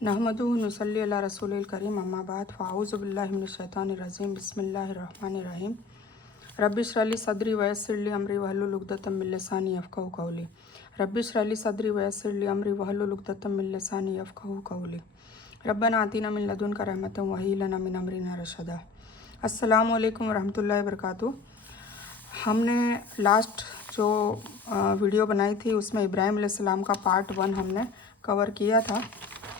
नहमदुहु नुसल्ली अला रसूलिल करीम अम्मा बाद फ़ाऊज़ु बिल्लाहि मिनश शैतानिर रजीम बिस्मिल्लाहिर रहमानिर रहीम रब्बि इश्रह ली सदरी व यस्सिर ली अमरी वहलुल उक़दतम मिन लिसानी यफ़क़हू क़ौली रब्बि इश्रह ली सदरी व यस्सिर ली अमरी वहलुल उक़दतम मिन लिसानी यफ़क़हू क़ौली रब्बना आतिना मिन लदुनका रहमतन व हय्यि लना मिन अमरिना रशदा। अस्सलामु अलैकुम व रहमतुल्लाहि व बरकातुहू। हमने लास्ट जो वीडियो बनाई थी उसमें इब्राहीम अलैहिस्सलाम का पार्ट 1 हमने कवर किया था।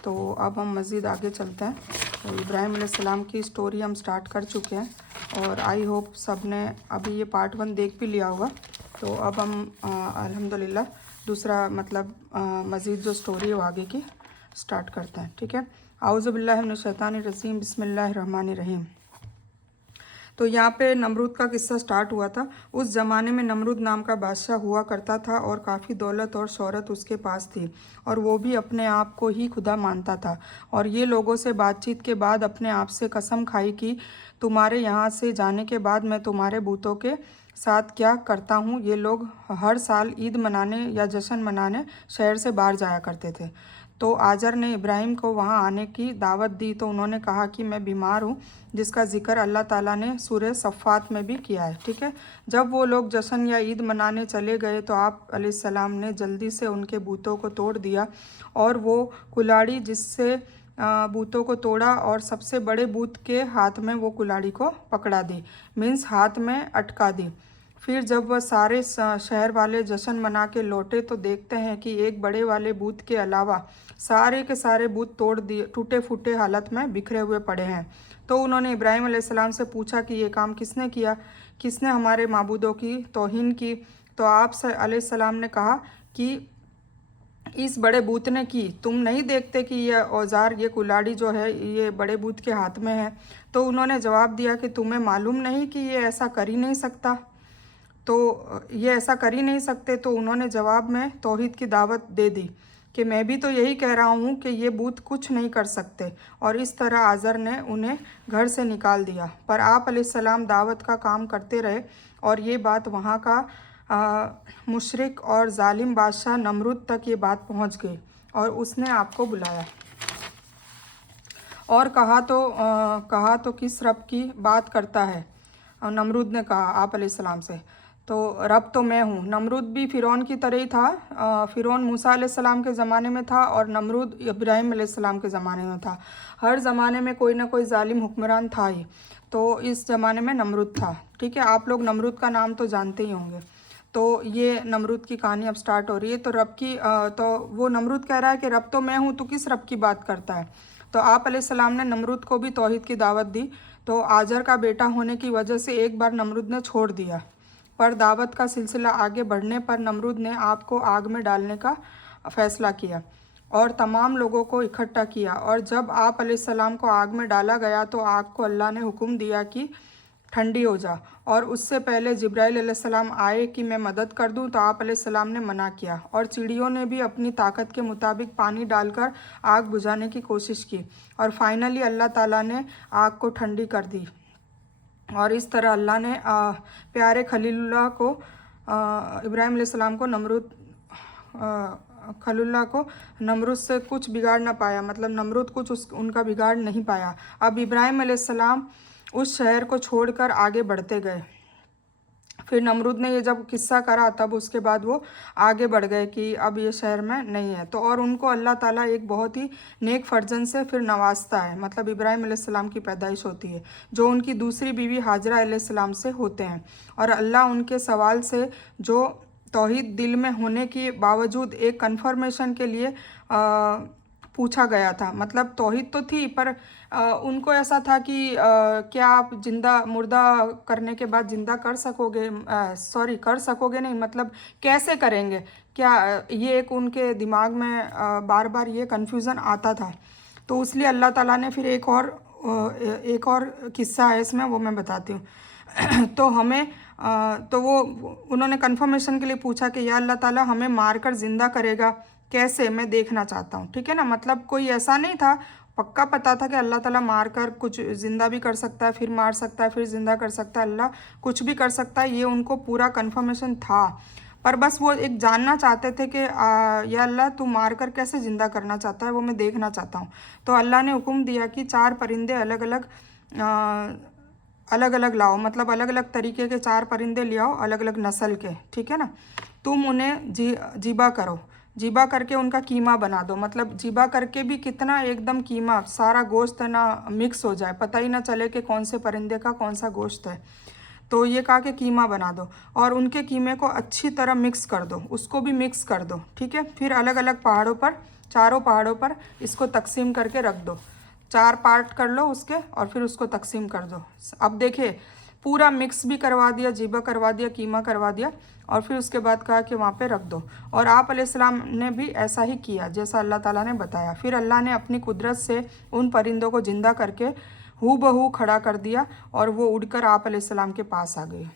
तो अब हम मज़ीद आगे चलते हैं। तो इब्राहीम अलैहिस्सलाम की स्टोरी हम स्टार्ट कर चुके हैं और आई होप सब ने अभी ये पार्ट 1 देख भी लिया होगा। तो अब हम अल्हम्दुलिल्लाह दूसरा मतलब मज़ीद जो स्टोरी है वो आगे की स्टार्ट करते हैं। ठीक है। आऊज़ु बिल्लाहि मिनश शैतानिर रजीम बिस्मिल्लाहिर रहमानिर रहीम। तो यहाँ पे नमरूद का किस्सा स्टार्ट हुआ था। उस ज़माने में नमरूद नाम का बादशाह हुआ करता था और काफ़ी दौलत और शोहरत उसके पास थी और वो भी अपने आप को ही खुदा मानता था। और ये लोगों से बातचीत के बाद अपने आप से कसम खाई कि तुम्हारे यहाँ से जाने के बाद मैं तुम्हारे बूतों के साथ क्या करता हूँ। ये लोग हर साल ईद मनाने या जश्न मनाने शहर से बाहर जाया करते थे। तो आजर ने इब्राहिम को वहाँ आने की दावत दी तो उन्होंने कहा कि मैं बीमार हूँ, जिसका जिक्र अल्लाह ताला ने सूरह सफ़ात में भी किया है। ठीक है। जब वो लोग जश्न या ईद मनाने चले गए तो आप अलैहिस्सलाम ने जल्दी से उनके बूतों को तोड़ दिया और वो कुल्हाड़ी जिससे बूतों को तोड़ा और सबसे बड़े बूत के हाथ में वो कुल्हाड़ी को पकड़ा दी, मीन्स हाथ में अटका दी। फिर जब वह सारे शहर वाले जश्न मना के लौटे तो देखते हैं कि एक बड़े वाले बूत के अलावा सारे के सारे बूत तोड़ दिए, टूटे फूटे हालत में बिखरे हुए पड़े हैं। तो उन्होंने इब्राहीम अलैहिस्सलाम से पूछा कि ये काम किसने किया, किसने हमारे माबूदों की तौहीन की। तो आप अलैहिस्सलाम ने कहा कि इस बड़े बूत ने की। तुम नहीं देखते कि ये औजार, ये कुल्हाड़ी जो है ये बड़े बूत के हाथ में है। तो उन्होंने जवाब दिया कि तुम्हें मालूम नहीं कि ये ऐसा कर ही नहीं सकता, तो ये ऐसा कर ही नहीं सकते। तो उन्होंने जवाब में तौहीद की दावत दे दी कि मैं भी तो यही कह रहा हूँ कि ये बूत कुछ नहीं कर सकते। और इस तरह आज़र ने उन्हें घर से निकाल दिया। पर आप अलैहिस्सलाम दावत का काम करते रहे और ये बात वहाँ का मुशरिक और जालिम बादशाह नमरूद तक ये बात पहुँच गई और उसने आपको बुलाया और कहा तो किस रब की बात करता है। नमरूद ने कहा आप अलैहिस्सलाम से, तो रब तो मैं हूँ। नमरूद भी फ़िरौन की तरह ही था। फ़िरौन मूसा अलैहिस्सलाम के ज़माने में था और नमरूद इब्राहीम अलैहिस्सलाम के ज़माने में था। हर ज़माने में कोई ना कोई जालिम हुक्मरान था ही। तो इस ज़माने में नमरूद था। ठीक है। आप लोग नमरूद का नाम तो जानते ही होंगे। तो ये नमरूद की कहानी अब स्टार्ट हो रही है। तो तो वो नमरूद कह रहा है कि रब तो मैं हूँ, तो किस रब की बात करता है। तो आप अलैहिस्सलाम ने नमरूद को भी तौहीद की दावत दी। तो आजर का बेटा होने की वजह से एक बार नमरूद ने छोड़ दिया, पर दावत का सिलसिला आगे बढ़ने पर नमरूद ने आग को आग में डालने का फ़ैसला किया और तमाम लोगों को इकट्ठा किया। और जब आप अलैहिस्सलाम को आग में डाला गया तो आग को अल्लाह ने हुक्म दिया कि ठंडी हो जा, और उससे पहले जिब्राइल अलैहिस्सलाम आए कि मैं मदद कर दूं तो आप अलैहिस्सलाम ने मना किया। और चिड़ियों ने भी अपनी ताकत के मुताबिक पानी डालकर आग बुझाने की कोशिश की और फाइनली अल्लाह ताला ने आग को ठंडी कर दी। और इस तरह अल्लाह ने प्यारे खलीलुल्लाह को इब्राहीम अलैहिस्सलाम को खलीलुल्लाह को नमरूद से कुछ बिगाड़ ना पाया, मतलब नमरूद कुछ उनका बिगाड़ नहीं पाया। अब इब्राहीम अलैहिस्सलाम उस शहर को छोड़कर आगे बढ़ते गए। फिर नमरूद ने ये जब किस्सा करा तब उसके बाद वो आगे बढ़ गए कि अब ये शहर में नहीं है। तो और उनको अल्लाह ताला एक बहुत ही नेक फर्जन से फिर नवाजता है, मतलब इब्राहीम अलैहिस्सलाम की पैदाइश होती है जो उनकी दूसरी बीवी हाजरा अलैहिस्सलाम से होते हैं। और अल्लाह उनके सवाल से जो तौहीद दिल में होने के बावजूद एक कन्फर्मेशन के लिए पूछा गया था, मतलब तौहीद तो थी पर उनको ऐसा था कि क्या आप जिंदा मुर्दा करने के बाद ज़िंदा कर सकोगे, कर सकोगे नहीं, मतलब कैसे करेंगे, क्या ये एक उनके दिमाग में बार बार ये कन्फ्यूज़न आता था। तो इसलिए अल्लाह ताला ने फिर एक और किस्सा है इसमें, वो मैं बताती हूँ। तो तो वो उन्होंने कन्फर्मेशन के लिए पूछा कि या अल्लाह ताला हमें मारकर ज़िंदा करेगा कैसे, मैं देखना चाहता हूँ। ठीक है ना, मतलब कोई ऐसा नहीं था, पक्का पता था कि अल्लाह ताला मार कर कुछ ज़िंदा भी कर सकता है, फिर मार सकता है, फिर ज़िंदा कर सकता है, अल्लाह कुछ भी कर सकता है, ये उनको पूरा कन्फर्मेशन था। पर बस वो एक जानना चाहते थे कि या अल्लाह तू मार कर कैसे ज़िंदा करना चाहता है, वो मैं देखना चाहता हूँ। तो अल्लाह ने हुक्म दिया कि 4 परिंदे अलग अलग अलग अलग लाओ, मतलब अलग अलग तरीके के 4 परिंदे ले आओ, अलग अलग नस्ल के, ठीक है ना। तुम उन्हें जीबा करो, जीबा करके उनका कीमा बना दो, मतलब जीबा करके भी कितना एकदम कीमा, सारा गोश्त ना मिक्स हो जाए, पता ही ना चले कि कौन से परिंदे का कौन सा गोश्त है। तो ये कहा कि कीमा बना दो और उनके कीमे को अच्छी तरह मिक्स कर दो, उसको भी मिक्स कर दो, ठीक है। फिर अलग अलग पहाड़ों पर, चारों पहाड़ों पर इसको तकसीम करके रख दो, 4 पार्ट कर लो उसके और फिर उसको तकसीम कर दो। अब देखिए पूरा मिक्स भी करवा दिया, जीबा करवा दिया, कीमा करवा दिया और फिर उसके बाद कहा कि वहाँ पे रख दो। और आप अलैहिस्सलाम ने भी ऐसा ही किया जैसा अल्लाह ताला ने बताया। फिर अल्लाह ने अपनी कुदरत से उन परिंदों को ज़िंदा करके हूबहू खड़ा कर दिया और वो उड़कर आप अलैहिस्सलाम के पास आ गए।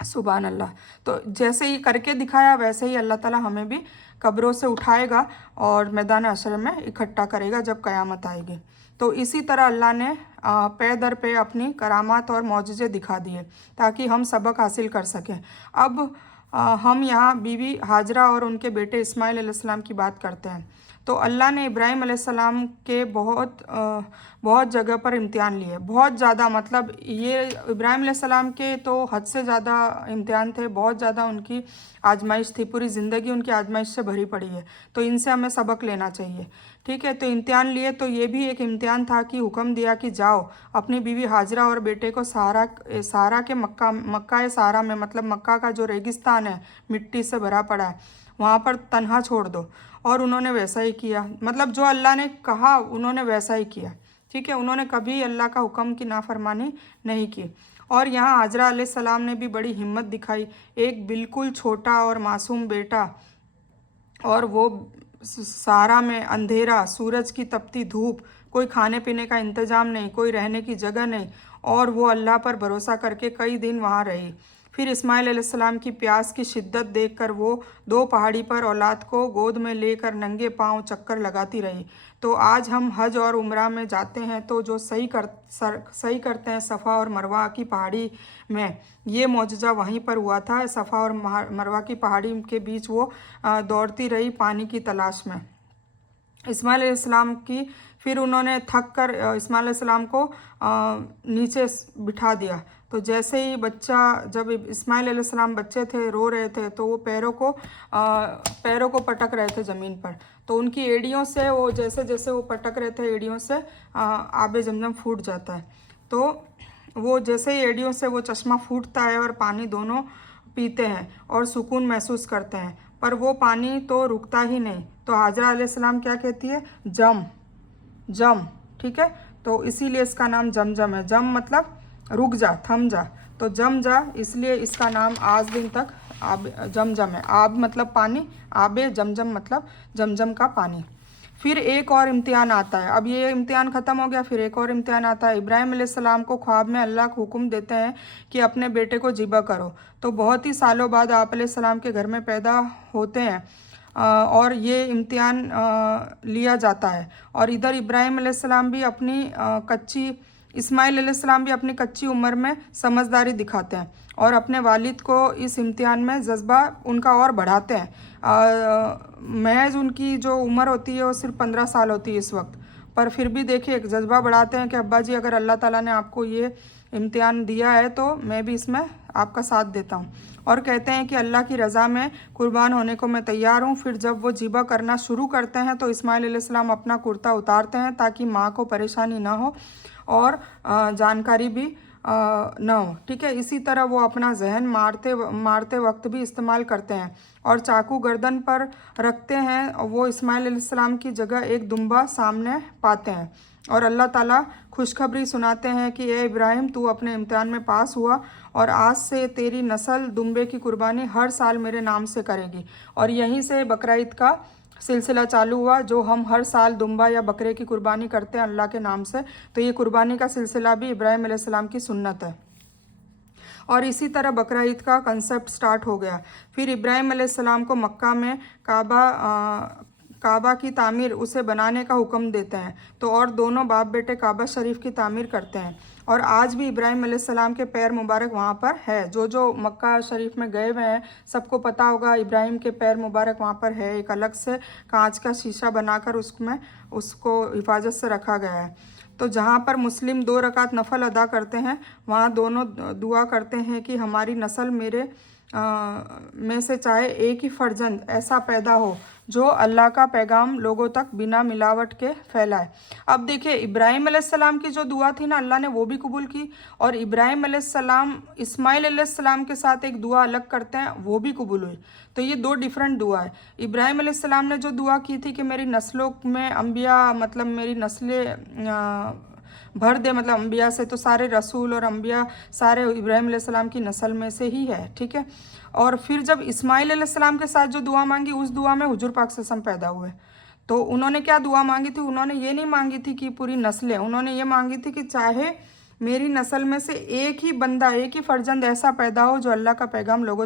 सुभान अल्लाह। तो जैसे ही करके दिखाया वैसे ही अल्लाह ताला हमें भी कब्रों से उठाएगा और मैदान हशर में इकट्ठा करेगा जब क़यामत आएगी। तो इसी तरह अल्लाह ने पे दर पे अपनी करामात और मौजज़े दिखा दिए ताकि हम सबक हासिल कर सकें। अब हम यहाँ बीवी हाजरा और उनके बेटे इस्माइल अलैहिस्सलाम की बात करते हैं। तो अल्लाह ने इब्राहीम अलैहिस्सलाम के बहुत जगह पर इम्तिहान लिए, बहुत ज़्यादा, मतलब ये इब्राहीम अलैहिस्सलाम के तो हद से ज़्यादा इम्तिहान थे, बहुत ज़्यादा उनकी आजमाइश थी, पूरी ज़िंदगी उनकी आजमाइश से भरी पड़ी है। तो इनसे हमें सबक लेना चाहिए, ठीक है। तो इम्तिहान लिए, तो ये भी एक इम्तिहान था कि हुक्म दिया कि जाओ अपनी बीवी हाजरा और बेटे को सहारा के मक्का सहारा में, मतलब मक्का का जो रेगिस्तान है मिट्टी से भरा पड़ा है, वहाँ पर तन्हा छोड़ दो। और उन्होंने वैसा ही किया, मतलब जो अल्लाह ने कहा उन्होंने वैसा ही किया, ठीक है। उन्होंने कभी अल्लाह का हुक्म की नाफरमानी नहीं की। और यहाँ हाजरा अलैहिस्सलाम ने भी बड़ी हिम्मत दिखाई, एक बिल्कुल छोटा और मासूम बेटा, और वो सहारा में अंधेरा, सूरज की तपती धूप, कोई खाने पीने का इंतज़ाम नहीं, कोई रहने की जगह नहीं, और वो अल्लाह पर भरोसा करके कई दिन वहाँ रही। फिर इस्माइल अलैहिस्सलाम की प्यास की शिद्दत देखकर वो 2 पहाड़ी पर औलाद को गोद में लेकर नंगे पांव चक्कर लगाती रही। तो आज हम हज और उम्रा में जाते हैं तो जो सही करते हैं सफ़ा और मरवा की पहाड़ी में, ये मौजज़ा वहीं पर हुआ था। सफ़ा और मरवा की पहाड़ी के बीच वो दौड़ती रही पानी की तलाश में। इस्माइल अलैहिस्सलाम की फिर उन्होंने थक कर इस्माइल अलैहिस्सलाम को नीचे बिठा दिया। तो जैसे ही बच्चा, जब इस्माइल अलैहिस्सलाम बच्चे थे, रो रहे थे, तो वो पैरों को पटक रहे थे ज़मीन पर। तो उनकी एड़ियों से वो जैसे जैसे वो पटक रहे थे एड़ियों से आबे जमजम फूट जाता है। तो वो जैसे ही एड़ियों से वो चश्मा फूटता है और पानी दोनों पीते हैं और सुकून महसूस करते हैं, पर वो पानी तो रुकता ही नहीं। तो हाजरा अलैहिस्सलाम क्या कहती है? जम, ठीक है। तो इसीलिए इसका नाम जमजम है। जम मतलब रुक जा, थम जा, तो जम जा, इसलिए इसका नाम आज दिन तक आब जमजम है। आब मतलब पानी, आबे जमजम मतलब जमजम का पानी। फिर एक और इम्तिहान आता है। अब ये इम्तिहान ख़त्म हो गया, फिर एक और इम्तिहान आता है। इब्राहीम अलैहिस्सलाम को ख्वाब में अल्लाह को हुक्म देते हैं कि अपने बेटे को ज़िबा करो। तो बहुत ही सालों बाद आप अलैहिस्सलाम के घर में पैदा होते हैं और ये इम्तिहान लिया जाता है। और इधर इब्राहीम अलैहिस्सलाम भी इस्माइल अलैहिस्सलाम भी अपनी कच्ची उम्र में समझदारी दिखाते हैं और अपने वालिद को इस इम्तिहान में जज्बा उनका और बढ़ाते हैं। महज उनकी जो उम्र होती है वो सिर्फ 15 साल होती है इस वक्त, पर फिर भी देखिए एक जज्बा बढ़ाते हैं कि अब्बा जी अगर अल्लाह ताला ने आपको ये इम्तिहान दिया है तो मैं भी इसमें आपका साथ देता हूँ। और कहते हैं कि अल्लाह की रज़ा में कुर्बान होने को मैं तैयार हूँ। फिर जब वो ज़िबा करना शुरू करते हैं तो इस्माइल अलैहिस्सलाम अपना कुर्ता उतारते हैं ताकि माँ को परेशानी ना हो और जानकारी भी ना हो, ठीक है। इसी तरह वो अपना जहन मारते वक्त भी इस्तेमाल करते हैं और चाकू गर्दन पर रखते हैं। वो इस्माइल अलैहिस्सलाम की जगह एक दुम्बा सामने पाते हैं और अल्लाह ताला खुशखबरी सुनाते हैं कि ए इब्राहिम, तू अपने इम्तिहान में पास हुआ और आज से तेरी नस्ल दुम्बे की कुर्बानी हर साल मेरे नाम से करेगी। और यहीं से बकरा ईद का सिलसिला चालू हुआ, जो हम हर साल दुम्बा या बकरे की कुर्बानी करते हैं अल्लाह के नाम से। तो ये कुर्बानी का सिलसिला भी इब्राहीम अलैहिस्सलाम की सुन्नत है और इसी तरह बकरा ईद का कंसेप्ट स्टार्ट हो गया। फिर इब्राहीम अलैहिस्सलाम को मक्का में काबा की तामीर, उसे बनाने का हुक्म देते हैं। तो और दोनों बाप बेटे काबा शरीफ की तामीर करते हैं। और आज भी इब्राहिम अलैहिस्सलाम के पैर मुबारक वहाँ पर है। जो मक्का शरीफ में गए हुए हैं सबको पता होगा इब्राहिम के पैर मुबारक वहाँ पर है। एक अलग से कांच का शीशा बनाकर उसमें उसको हिफाजत से रखा गया है। तो जहाँ पर मुस्लिम 2 रकात नफल अदा करते हैं वहाँ दोनों दुआ करते हैं कि हमारी नस्ल में से चाहे एक ही फर्जंद ऐसा पैदा हो जो अल्लाह का पैगाम लोगों तक बिना मिलावट के फैलाए। अब देखिए इब्राहिम अलैहिस्सलाम की जो दुआ थी ना, अल्लाह ने वो भी कबूल की, और इब्राहिम अलैहिस्सलाम इस्माइल अलैहिस्सलाम के साथ एक दुआ अलग करते हैं, वो भी कबूल हुई। तो ये 2 डिफरेंट दुआ है। इब्राहिम अलैहिस्सलाम ने जो दुआ की थी कि मेरी नस्लों में अम्बिया, मतलब मेरी नस्लें भर दे, मतलब अम्बिया से तो सारे रसूल और अम्बिया सारे इब्राहिम अलैहिस्सलाम की नस्ल में से ही है, ठीक है। और फिर जब इस्माइल अलैहिस्सलाम के साथ जो दुआ मांगी, उस दुआ में हुजूर पाक सल्लल्लाहु अलैहि वसल्लम पैदा हुए। तो उन्होंने क्या दुआ मांगी थी? उन्होंने ये नहीं मांगी थी कि पूरी नस्लें, उन्होंने ये मांगी थी कि चाहे मेरी नस्ल में से एक ही बंदा, एक ही फर्जंद ऐसा पैदा हो जो अल्लाह का पैगाम लोगों